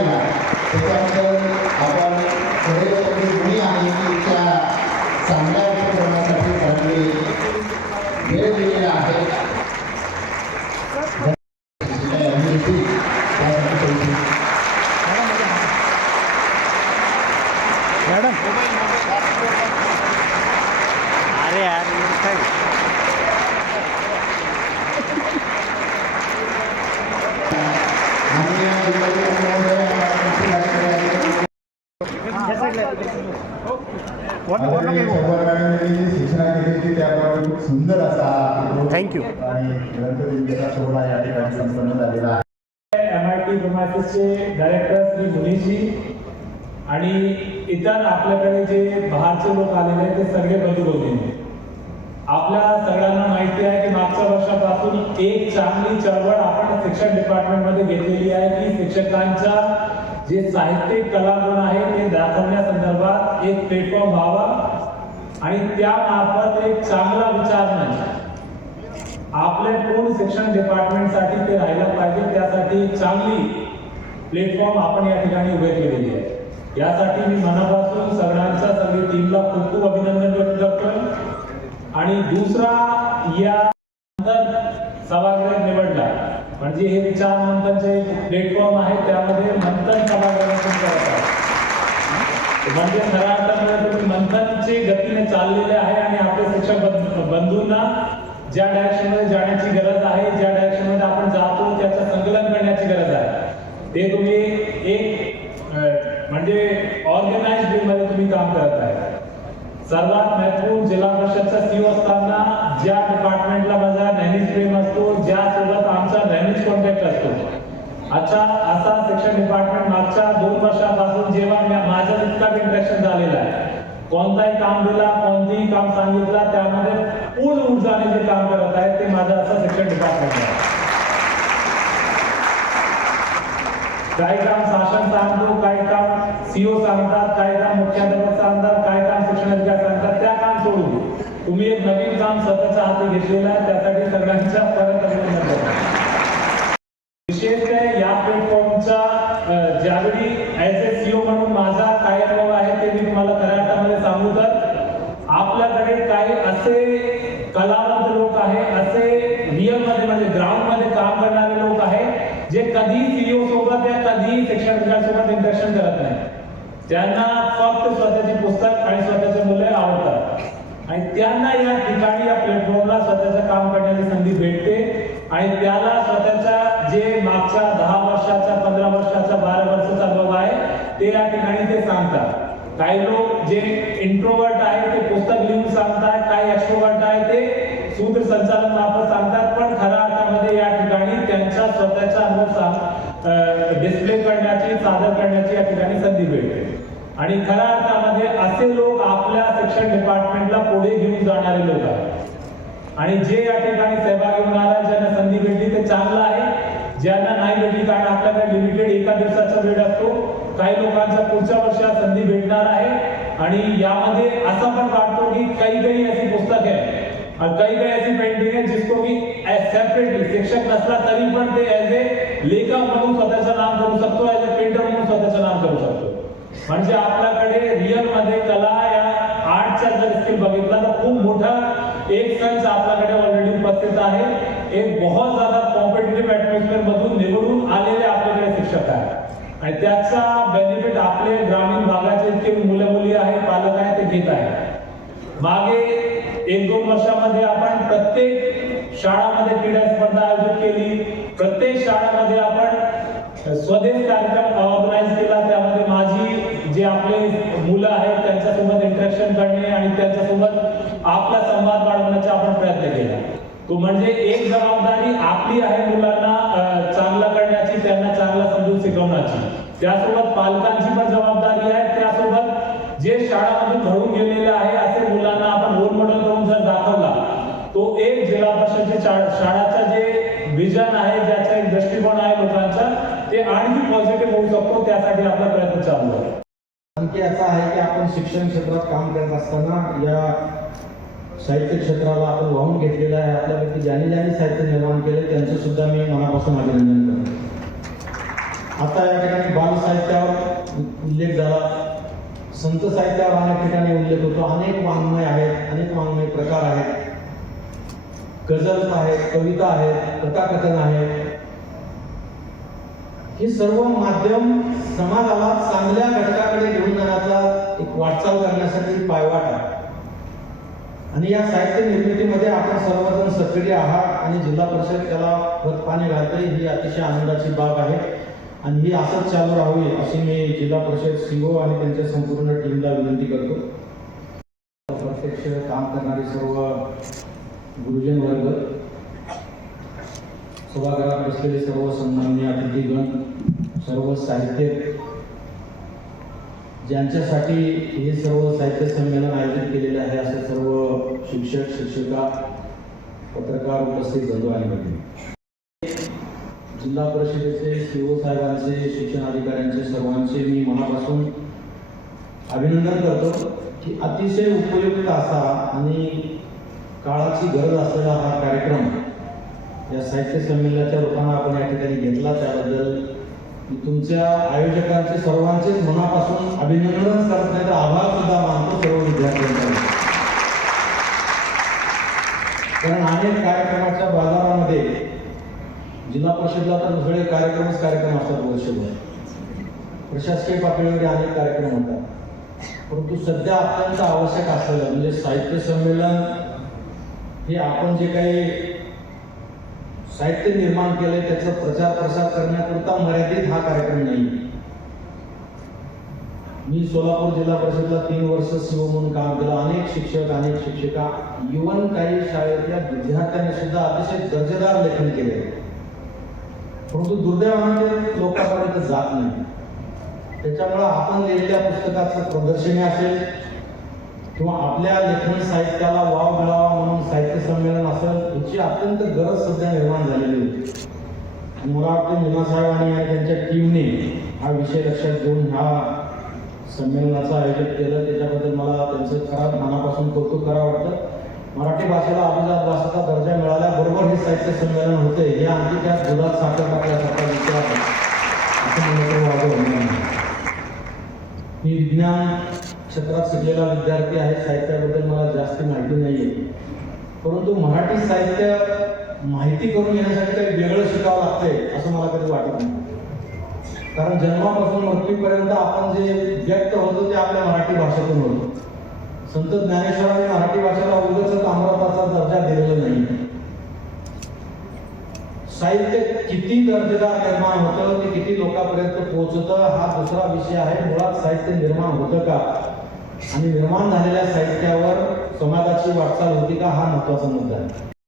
केला त्याच्यानंतर आपण सगळे सगळे गुणी आहे की त्या चांगल्या उपक्रमासाठी त्यांनी वेळ दिलेला आहे त्यासाठी पैसे मॅडम अरे यार ये काय माननीय जिल्हाधिकारी महोदय, माननीय जिल्हाधिकारी आदरणीय शंभररावांनी जी सूचना केली होती त्याप्रमाणे खूप सुंदर असा Thank you. आणि ग्रंथदिंडीचा सोहळा या ठिकाणी संपन्न झालेला आहे एम आय टी प्रोमॅसिसचे डायरेक्टर श्री मुनीजी आणि इतर आपल्याकडे जे बाहेरचे लोक आलेले आहेत ते सगळे बंधू भगिनी आपल्या सगळ्यांना माहिती आहे की मागच्या वर्षापासून एक चांगली चळवळ आपण शिक्षण डिपार्टमेंटमध्ये घेतलेली आहे की शिक्षकांच्या जे साहित्यिक कलागुण आहे ते दाखवण्यासंदर्भात एक प्लॅटफॉर्म व्हावा आणि त्या मार्फत एक चांगला विचार नाही. आपल्या पूर्ण शिक्षण डिपार्टमेंटसाठी ते राहायला पाहिजे त्यासाठी चांगली प्लॅटफॉर्म आपण या ठिकाणी उभे केलेली आहे. यासाठी मी मनापासून सगळ्यांच्या सगळी टीमला खूप खूप अभिनंदन व्यक्त करतो आणि दुसरा या नंतर सभागृह निवडला. म्हणजे हे विचार मंथनचे प्लॅटफॉर्म आहे त्यामध्ये मंथन म्हणजे खऱ्या तुम्ही मंथनचे गतीने चाललेले आहे आणि आपले शिक्षक बंध- बंधूंना ज्या डायरेक्शनमध्ये जाण्याची गरज आहे ज्या डायरेक्शनमध्ये आपण जातो त्याचं संकलन करण्याची गरज आहे. ते तुम्ही एक म्हणजे ऑर्गनाइज वे मध्ये तुम्ही काम करत आहे. सर्वात महत्त्वपूर्ण जिल्हा परिषदचा सीओ असताना ज्या डिपार्टमेंटला माझा नेहमीच प्रेम असतो ज्या सोबत आमचा नेहमीच कॉन्टॅक्ट असतो अच्छा असा शिक्षण डिपार्टमेंट मागच्या दोन वर्षापासून जेव्हा मी- माझ्या इतका इंटरेक्शन झालेला आहे. कोणताही काम दिला कोणतेही काम सांगितलं त्यामध्ये पूर्ण ऊर्जाने जे काम करत आहे ते माझं असं शिक्षण डिपार्टमेंट आहे. काही काम शासन सांगतो काही काम सीओ सांगतात काही काम मुख्याध्यापक सांगतात काही काम शिक्षण अधिकारी सांगतात त्या काम सोडून तुम्ही एक नवीन काम स्वतःच्या हाती घेतलेलं आहे त्यासाठी सगळ्यांच्या परत अभिनंदन ऍज म्हणून माझा काय अनुभव आहे ते मी तुम्हाला खऱ्या अर्थामध्ये सांगू तर आपल्याकडे काही असे कलावंत लोक आहे असे रिअलमध्ये म्हणजे ग्राउंडमध्ये काम करणारे लोक आहे जे कधी सीईओ सोबत या कधी शिक्षण विभागासोबत इंटरेक्शन करत नाही. त्यांना फक्त स्वतःची पुस्तक आणि स्वतःचे मुले आवडतात. आणि त्यांना या ठिकाणी या प्लॅटफॉर्मला स्वतःचं काम करण्याची संधी भेटते. आणि त्याला स्वतःच्या जे मागच्या दहा वर्षाचा पंधरा वर्षाचा बारा वर्षाचा अनुभव आहे ते या ठिकाणी ते सांगतात. काही लोक जे इंट्रोवर्ट आहे ते पुस्तक लिहून सांगतात काही एक्स्ट्रोवर्ट आहे ते सूत्रसंचालन मार्फत सांगतात. पण खऱ्या अर्थामध्ये या ठिकाणी त्यांच्या स्वतःचा अनुभव डिस्प्ले करण्याची सादर करण्याची या ठिकाणी संधी भेटते आणि खऱ्या अर्थामध्ये असे लोक आपल्या शिक्षण डिपार्टमेंटला पुढे घेऊन जाणारे लोक आहेत. आणि जे या ठिकाणी सहभागी चांगला आहे. ज्यांना नाही भेटली कारण आपल्याकडे लिमिटेड एका दिवसाचा वेळ असतो. काही लोकांच्या पुढच्या वर्षात संधी भेटणार आहे. आणि यामध्ये असा पण वाटतो की काही काही अशी पुस्तक आहे और कई कई ऐसी पेंटिंग है जिसको की सेपरेटली शिक्षक नसला तरी पण ते ऍज ए लेखक म्हणून स्वतःचं नाम करू शकतो ऍज ए पेंटर म्हणून स्वतःचं नाम करू शकतो. म्हणजे आपल्याकडे रिअलमध्ये कला या आर्टच्या जर स्किल बघितला तर खूप मोठा एक संच आपल्याकडे ऑलरेडी उपस्थित आहे. एक बहुत ज्यादा कॉम्पिटेटिव्ह ऍटमॉस्फिअर मधून निवडून आलेले आपल्याकडे शिक्षक आहेत. आणि त्याचा बेनिफिट आपले ग्रामीण भागाचे इतके मुलं मुली आहे पालक आहे ते घेत आहेत. मागे एक दोन वर्षामध्ये आपण प्रत्येक शाळामध्ये क्रीडा स्पर्धा आयोजित केली. प्रत्येक शाळामध्ये आपण स्वदेश कार्यक्रम ऑर्गनाईज केला. त्यामध्ये माझी जे आपले मुलं आहेत त्यांच्यासोबत इंटरॅक्शन करणे आणि त्यांच्यासोबत आपला संवाद वाढवण्याचा आपण प्रयत्न केला. तो म्हणजे एक जबाबदारी आपली आहे मुलांना चांगला करण्याची त्यांना चांगला समजून शिकवण्याची. त्यासोबत पालकांची पण जबाबदारी आहे. त्यासोबत जे शाळामध्ये घडून गेलेले आहे असे मुलांना आपण रोल मॉडेल करून जर दाखवला तो एक जिल्हा परिषदचे शाळाचा जे विजन आहे ज्याचा एक दृष्टिकोन आहे लोकांचा ते आणखी पॉझिटिव्ह होऊ शकतो त्यासाठी आपला प्रयत्न चालू आहे. आणखी असा आहे की आपण शिक्षण क्षेत्रात काम करत असताना या साहित्य क्षेत्राला आपण वाहून घेतलेलं आहे आपल्यापैकी ज्यांनी ज्यांनी साहित्य निर्माण केलं त्यांचं सुद्धा मी मनापासून अभिनंदन करतो. आता या ठिकाणी बालसाहित्य उल्लेख झाला. संत साहित्यावर अनेक ठिकाणी उल्लेख होतो. अनेक वाङ्मय आहेत अनेक वाङ्मय प्रकार आहेत. गझल आहेत कविता आहेत कथाकथन आहे हे सर्व माध्यम समाजाला चांगल्या घटकाकडे घेऊन जाण्याचा एक वाटचाल करण्यासाठी पायवाट आहे. आणि या साहित्य निर्मितीमध्ये आपण सर्वजण सक्रिय आहात आणि जिल्हा परिषद त्याला खत पाणी घालते ही अतिशय आनंदाची बाब आहे. आणि ही असंच चालू राहावी अशी मी जिल्हा परिषद सीओ आणि त्यांच्या संपूर्ण टीमला विनंती करतो. प्रत्यक्ष काम करणारे सर्व गुरुजन वर्ग सभागृहात बसलेले सर्व सन्माननीय अतिथीगण सर्व साहित्य ज्यांच्यासाठी हे सर्व साहित्य संमेलन आयोजित केलेले आहे असे सर्व शिक्षक शिक्षिका पत्रकार उपस्थित बंधू आणि भगिनी जिल्हा परिषदेचे सीओ साहेबांचे शिक्षण अधिकाऱ्यांचे सर्वांचे मी मनापासून अभिनंदन करतो की अतिशय उपयुक्त असा आणि काळाची गरज असलेला हा कार्यक्रम या साहित्य संमेलनाच्या रूपानं आपण या ठिकाणी घेतला. त्याबद्दल तुमच्या आयोजकांचे सर्वांचेच मनापासून अभिनंदन करण्याचा आभार सुद्धा मानतो सर्व विद्यार्थ्यांचा कारण अनेक कार्यक्रमाच्या बाजारामध्ये जिल्हा परिषदला तर सगळे कार्यक्रमच कार्यक्रम असतात वर्षभर. प्रशासकीय पातळीवर अनेक कार्यक्रम होतात. परंतु सध्या अत्यंत आवश्यक असलेलं म्हणजे साहित्य संमेलन हे आपण जे काही साहित्य निर्माण केले त्याचा प्रचार प्रसार करण्याकरता मर्यादित हा कार्यक्रम नाही. मी सोलापूर जिल्हा परिषदला तीन वर्ष सीओ म्हणून काम केलं. अनेक शिक्षक अनेक शिक्षिका इवन काही शाळेतल्या विद्यार्थ्यांनी सुद्धा अतिशय दर्जेदार लेखन केले. परंतु दुर्दैवाने लोकांपर्यंत जात नाही. त्याच्यामुळं आपण लिहिलेल्या पुस्तकाचं प्रदर्शनी असेल किंवा आपल्या लेखन साहित्याला वाव मिळावा म्हणून साहित्य संमेलन असेल याची अत्यंत गरज सध्या निर्माण झालेली होती. आणि मला वाटतं आणि त्यांच्या टीमने हा विषय लक्षात घेऊन हा संमेलनाचं आयोजन केलं. त्याच्याबद्दल मला त्यांचं खराब मनापासून कौतुक करावं वाटतं. मराठी भाषेला अभिजात भाषेचा दर्जा मिळाल्याबरोबर हे साहित्य संमेलन होते. हे आणखी त्या दुधात साखर टाकल्यासारखा विचार आहे. असं म्हणलं वाटत मी विज्ञान क्षेत्रात शिकलेला विद्यार्थी आहे. साहित्याबद्दल मला जास्त माहिती नाही आहे परंतु मराठी साहित्य माहिती करून घेण्यासाठी काही वेगळं शिकावं लागतंय असं मला कधी वाटत नाही. कारण जन्मापासून मृत्यूपर्यंत आपण जे व्यक्त होतो ते आपल्या मराठी भाषेतून होतो. संत ज्ञानेश्वरांनी मराठी भाषेला उगच अमृताचा दर्जा दिलेला नाही. साहित्य किती दर्जेदार निर्माण होतं ते किती लोकांपर्यंत पोहोचतं हा दुसरा विषय आहे. मुळात साहित्य निर्माण होतं का? आणि निर्माण झालेल्या साहित्यावर समाजाची वाटचाल होती का? हा महत्त्वाचा मुद्दा आहे.